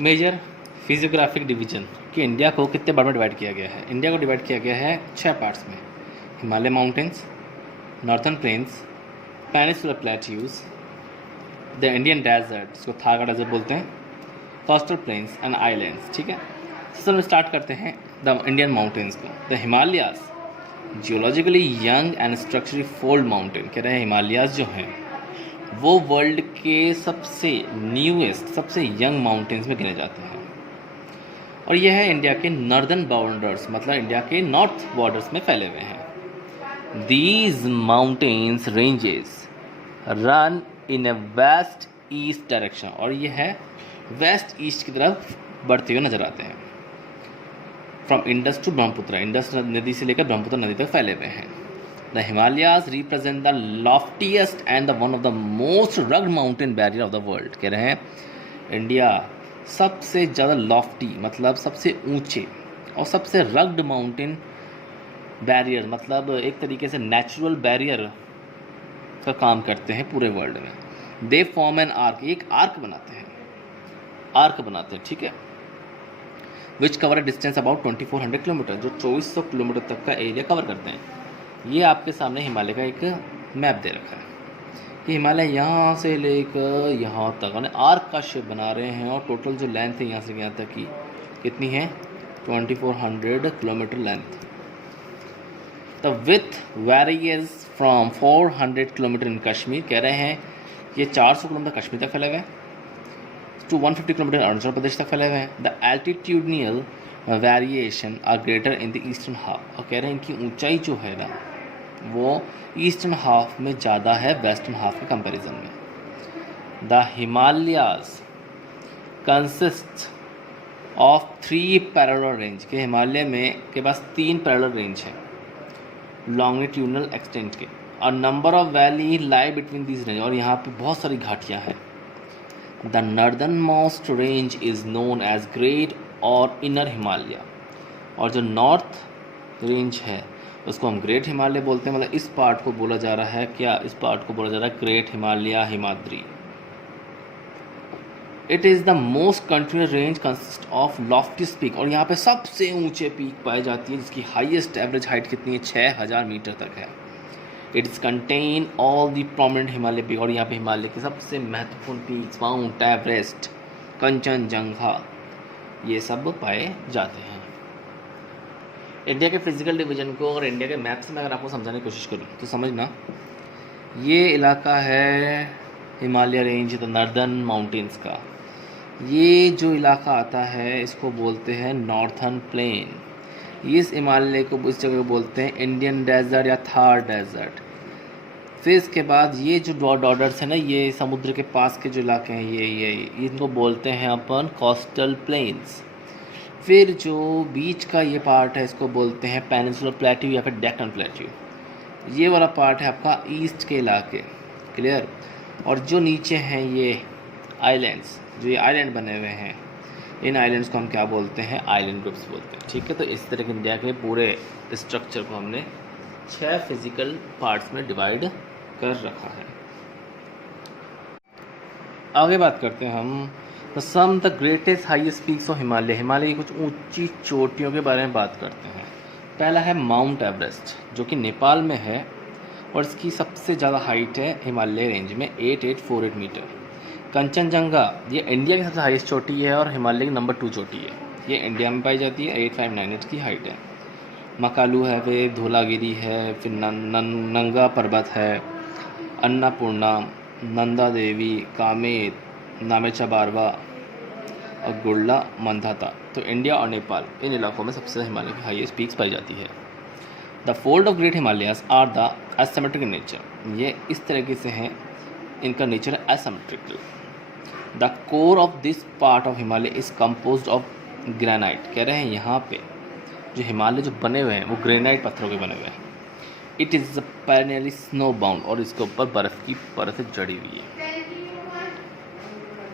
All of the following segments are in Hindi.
मेजर फिजियोग्राफिक डिवीजन कि इंडिया को कितने पार्ट में डिवाइड किया गया है। इंडिया को डिवाइड किया गया है 6 पार्ट्स में। Himalaya mountains, northern plains, peninsular plateaus, the Indian desert जिसको थार का डेजर्ट बोलते हैं, कोस्टल प्लेन्स एंड आइलैंड्स। ठीक है, सबसे में स्टार्ट करते हैं द इंडियन माउंटेन्स को। The Himalayas geologically young and structurally fold mountain. कह रहे हैं हिमालयाज जो हैं वो वर्ल्ड के सबसे न्यूएस्ट, सबसे यंग माउंटेन्स में गिने जाते हैं और यह है इंडिया के नॉर्दर्न बॉर्डर्स, मतलब इंडिया के नॉर्थ बॉर्डर्स में फैले हुए हैं। These mountains ranges run in A west east direction, और यह है वेस्ट ईस्ट की तरफ बढ़ते हुए नजर आते हैं। फ्रॉम इंडस टू ब्रह्मपुत्र, इंडस नदी से लेकर ब्रह्मपुत्र नदी तक फैले हुए हैं। The Himalayas represent the loftiest and the one of the most rugged mountain barrier of the world. कह रहे हैं इंडिया सबसे ज़्यादा लॉफ्टी, मतलब सबसे ऊंचे, और सबसे रग्ड माउंटेन बैरियर, मतलब एक तरीके से नेचुरल बैरियर का काम करते हैं पूरे वर्ल्ड में। दे फॉर्म एन आर्क, एक आर्क बनाते हैं, ठीक है, which cover a distance about 2400 kilometre, जो 2400 किलोमीटर तक का एरिया कवर करते हैं। ये आपके सामने हिमालय का एक मैप दे रखा है कि हिमालय यहाँ से लेकर यहाँ तक यानी आर्क का शेप बना रहे हैं, और टोटल जो लेंथ है यहाँ से यहाँ तक की कितनी है, 2400 kilometre length. The with varies from 400 kilometre इन कश्मीर। कह रहे हैं ये 400 किलोमीटर कश्मीर तक फैले हुए हैं, टू 150 किलोमीटर अरुणाचल प्रदेश तक फैले हुए हैं। The altitudinal variation are greater in the eastern half, और कह रहे हैं इनकी ऊंचाई जो है ना वो ईस्टर्न हाफ में ज़्यादा है वेस्टर्न हाफ के कंपैरिजन में। The Himalayas consist of 3 parallel range, के हिमालय में के पास 3 पैरेलल रेंज है लॉन्गिट्यूडनल एक्सटेंट के, और number of valley lie between these range, और यहाँ पे बहुत सारी घाटियाँ हैं। The northern most range is known as great और इनर हिमालय, और जो नॉर्थ रेंज है उसको हम ग्रेट हिमालय बोलते हैं। मतलब इस पार्ट को बोला जा रहा है क्या, इस पार्ट को बोला जा रहा है great Himalaya, Himadri. It is the most continuous range consist of loftiest peak, और यहाँ पे सबसे ऊंचे पीक पाई जाती है जिसकी हाईएस्ट एवरेज हाइट कितनी है, 6000 मीटर तक है। It is contain all the prominent Himalaya peak, और यहाँ पे हिमालय के सबसे महत्वपूर्ण पीक्स माउंट एवरेस्ट, कंचनजंगा, ये सब पाए जाते हैं। इंडिया के फिजिकल डिवीजन को और इंडिया के मैप से मैं अगर आपको समझाने की कोशिश करूँ तो समझना, ये इलाका है Himalaya range, the northern mountains का। ये जो इलाका आता है इसको बोलते हैं नॉर्थर्न प्लेन। इस हिमालय को, इस जगह को बोलते हैं इंडियन डेजर्ट या थार डेजर्ट। फिर इसके बाद ये जो बॉर्डर्स है ना, ये समुद्र के पास के जो इलाके हैं ये इनको बोलते हैं अपन कोस्टल प्लेन्स। फिर जो बीच का ये पार्ट है इसको बोलते हैं पेनिनसुलर प्लेट्यू या फिर डेक्कन प्लेट्यू। ये वाला पार्ट है आपका ईस्ट के इलाके, क्लियर। और जो नीचे हैं ये आइलैंड्स, जो ये आइलैंड बने हुए हैं, इन आइलैंड्स को हम क्या बोलते हैं, आइलैंड ग्रुप्स बोलते हैं। ठीक है, तो इस तरह के इंडिया के पूरे स्ट्रक्चर को हमने 6 फिजिकल पार्ट्स में डिवाइड कर रखा है। आगे बात करते हैं हम some the greatest highest peaks of Himalaya. Himalaya की कुछ ऊंची चोटियों के बारे में बात करते हैं। पहला है माउंट एवरेस्ट, जो कि नेपाल में है, और इसकी सबसे ज़्यादा हाइट है हिमालय रेंज में 8848 मीटर। कंचनजंगा, ये इंडिया की सबसे हाईएस्ट चोटी है और हिमालय की नंबर 2 चोटी है। ये इंडिया में पाई जाती है, 8598 की हाइट है। मकालू है, फिर धौलागिरी है, फिर नंगा पर्वत है, अन्नपूर्णा, नंदा देवी, कामेत, नामेचा बारवा और गुड़ला मंदाता। तो इंडिया और नेपाल इन इलाकों में सबसे हिमालय की हाईएस्ट पीक्स पाई जाती है। The fold of great Himalayas are the asymmetric in nature, ये इस तरीके से हैं, इनका nature asymmetrical. The core of this part of Himalaya is composed of granite. कह रहे हैं यहाँ पे जो हिमालय जो बने हुए हैं वो ग्रेनाइट पत्थरों के बने हुए हैं। इट इज़ पेरिनियरली स्नो बाउंड, और इसके ऊपर बर्फ़ की परत जड़ी हुई है।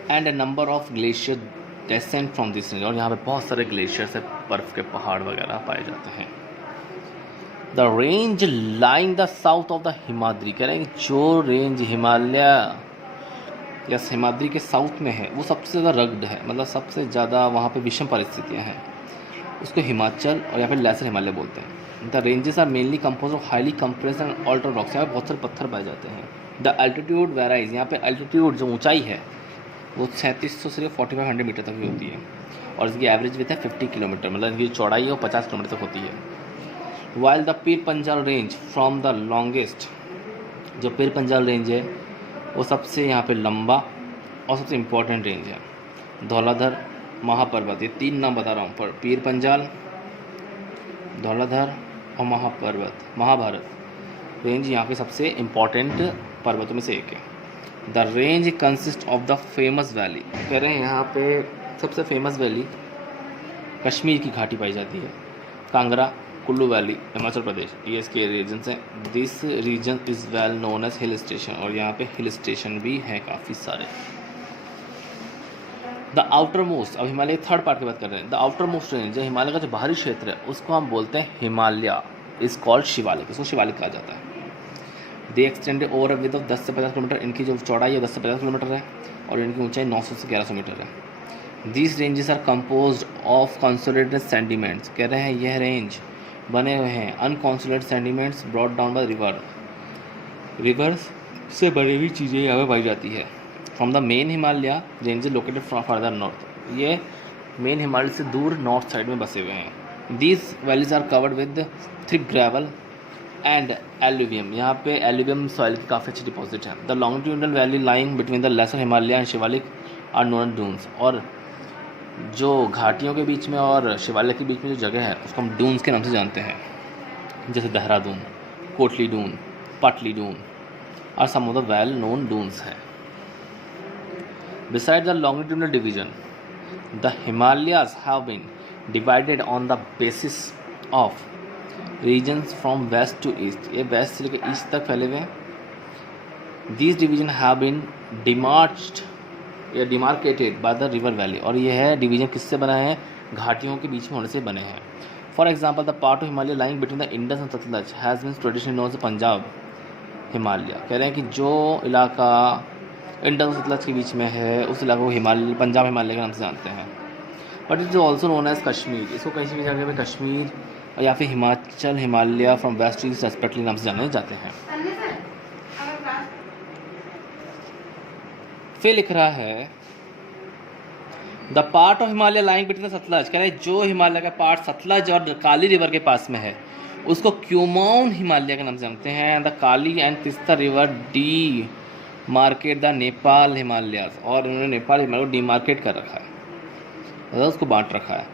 And A number of glacier descent from this range, और यहाँ पे बहुत सारे ग्लेशियर से बर्फ़ के पहाड़ वगैरह पाए जाते हैं। The range lying the south of the Himadri, कह रहे हैं जो रेंज हिमालय या हिमाद्री के साउथ में है वो सबसे ज़्यादा रग्ड है, मतलब सबसे ज़्यादा वहाँ पे विषम परिस्थितियाँ हैं, उसको हिमाचल और या फिर लेसर हिमालय बोलते हैं। The ranges are mainly compose of highly compressed and alter rocks, यहाँ पे बहुत सारे पत्थर पाए जाते हैं। द एल्टीट्यूड वेराइज, यहाँ पे एल्टीट्यूड जो ऊंचाई है वो 3700 से 4500 मीटर तक की होती है, और इसकी एवरेज विथ है 50 किलोमीटर, मतलब इनकी चौड़ाई है वो 50 किलोमीटर तक होती है। While the Pir Panjal range from the longest, जो पीर पंजाल रेंज है वो सबसे यहाँ पे लंबा और सबसे इम्पोर्टेंट रेंज है। धौलाधर, महापर्वत, ये 3 नाम बता रहा हूँ, पर पीर पंजाल, धौलाधर और महाभारत रेंज यहाँ के सबसे इम्पॉर्टेंट पर्वतों में से एक है। The range consist of the famous valley, कह रहे हैं यहाँ पे सबसे फेमस वैली कश्मीर की घाटी पाई जाती है। कांगड़ा, कुल्लू वैली, हिमाचल प्रदेश, ये इसके रीजन्स हैं। This region is well known as hill station, और यहाँ पे हिल स्टेशन भी हैं काफ़ी सारे। द आउटर मोस्ट, अब हिमालय थर्ड पार्ट की बात कर रहे हैं। द आउटर मोस्ट रेंज, जो हिमालय का जो बाहरी क्षेत्र है उसको हम बोलते हैं हिमालय, इज कॉल्ड शिवालिक, इसको शिवालिक कहा जाता है। They extended over a width of 10 से 50 किलोमीटर, इनकी जो चौड़ाई है 10 से 50 किलोमीटर है, और इनकी ऊंचाई 900 से 1100 मीटर है। These ranges are composed of consolidated sediments, कह रहे हैं यह रेंज बने हुए हैं unconsolidated sediments brought down by rivers से बड़ी हुई चीज़ें यहाँ पर पाई जाती है। From the main Himalaya range located from further north, ये मेन हिमालय से दूर नॉर्थ साइड में बसे हुए हैं। These valleys are covered with thick gravel and alluvium, यहाँ पे एल्यूवियम सॉइल की काफ़ी अच्छी डिपॉजिट है। The longitudinal valley lying between the lesser Himalaya and Shivalik are known as duns, और जो घाटियों के बीच में और शिवालिक के बीच में जो जगह है उसको हम डून्स के नाम से जानते हैं, जैसे देहरादून, कोटली डून, पाटली डून और some of the well known Doons हैं। Besides the longitudinal division, the Himalayas have been divided on the basis of regions from west to east. ये west से लेकर east तक फैले हुए हैं। These divisions have been demarcated by the river valley, और ये है डिवीजन किससे बना है, घाटियों के बीच में होने से बने हैं। For example, the part of Himalaya lying between the Indus and Satluj has been traditionally known as Punjab Himalaya, कह रहे हैं कि जो इलाका इंडस और सतलज के बीच में है उस इलाके को हिमालय, पंजाब हिमालय के नाम से जानते हैं। But it is also known as Kashmir, इसको कहीं भी जगह पे कश्मीर या फिर Himachal Himalaya from west to east respectively नाम से जाने जाते हैं। फिर लिख रहा है the part of Himalaya lying between Sutlej, कह रहे हैं जो हिमालय का पार्ट सतलज और काली रिवर के पास में है उसको क्यूमाउन हिमालय के नाम से जानते हैं। The Kali and Teesta river D market the Nepal Himalayas, और उन्होंने नेपाल हिमालय को डीमार्केट कर रखा है, मतलब उसको बांट रखा है।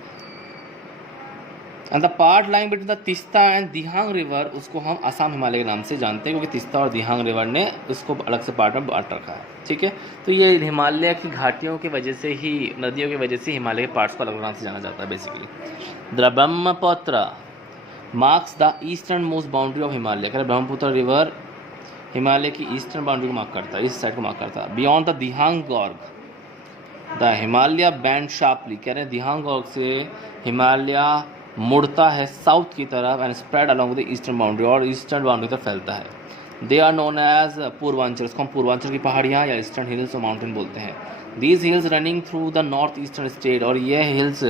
And the part lying between the Teesta and Dihang river, उसको हम असम हिमालय के नाम से जानते हैं, क्योंकि तिस्ता और दिहांग रिवर ने उसको अलग से पार्ट में बांट रखा है। ठीक है, तो ये हिमालय की घाटियों की वजह से ही, नदियों की वजह से हिमालय के पार्ट्स को अलग नाम से जाना जाता है basically. The Brahmaputra marks the eastern most boundary of Himalaya, कह रहे ब्रह्मपुत्र रिवर हिमालय की ईस्टर्न बाउंड्री को मार्क करता है, इस साइड को मार्क करता है। Beyond the Dihang gorge the Himalaya bend sharply, कह रहे हैं दिहांग गॉर्ग से हिमालय मुड़ता है साउथ की तरफ and spread along the eastern boundary, और ईस्टर्न बाउंड्री तक फैलता है। They are known as Purvanchal, इसको हम पूर्वांचल की पहाड़ियाँ या ईस्टर्न हिल्स और माउंटेन बोलते हैं। These hills running through the north eastern state, और ये हिल्स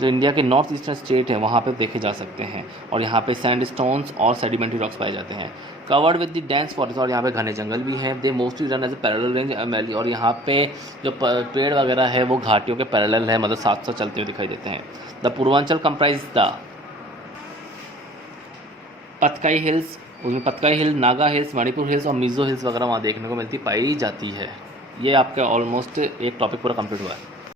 जो इंडिया के नॉर्थ ईस्टर्न स्टेट है वहाँ पे देखे जा सकते हैं, और यहाँ पे सैंड स्टोन्स और सेडिमेंट्री रॉक्स पाए जाते हैं। Covered with the dense forest, और यहाँ पे घने जंगल भी हैं। They mostly run as a parallel range valley, और यहाँ पे जो पेड़ वगैरह है वो घाटियों के पैरेलल है, मतलब साथ साथ चलते हुए दिखाई देते हैं। The Purvanchal comprise the Patkai hills, उसमें Patkai hill, Naga hills, Manipur hills और मिज़ो हिल्स वगैरह वहाँ देखने को मिलती पाई जाती है। ये आपका ऑलमोस्ट एक टॉपिक पूरा कंप्लीट हुआ है।